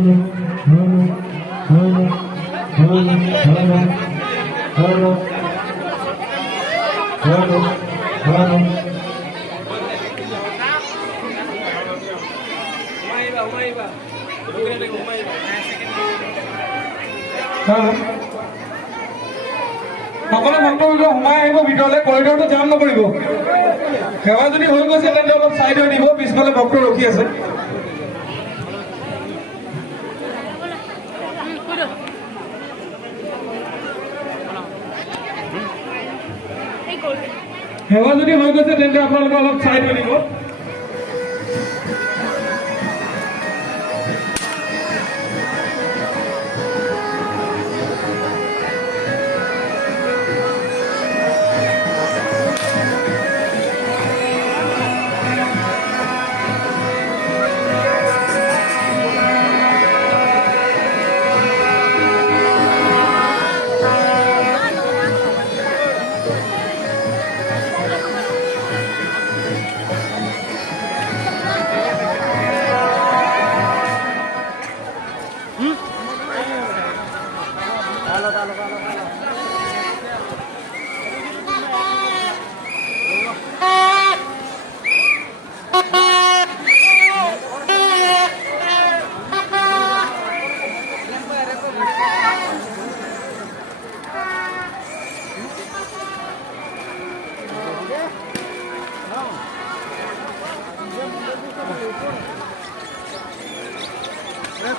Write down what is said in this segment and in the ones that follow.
সকলো ভক্তবৃন্দ সোমাই আহিব ভিতৰলৈ, কৰিডৰটো জাম নকৰিব। সেৱা যদি হৈ গৈছে তেন্তে অলপ চাইড হৈ দিব, পিছফালে ভক্ত ৰখি আছে। সেৱা যদি হৈ গৈছে তেন্তে আপোনালোকে অলপ চাইড হৈ দিব।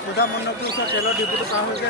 পূজা মণ্ডপটোৰ ওচৰত তেলৰ ডিপুটো পাৰ হৈছে।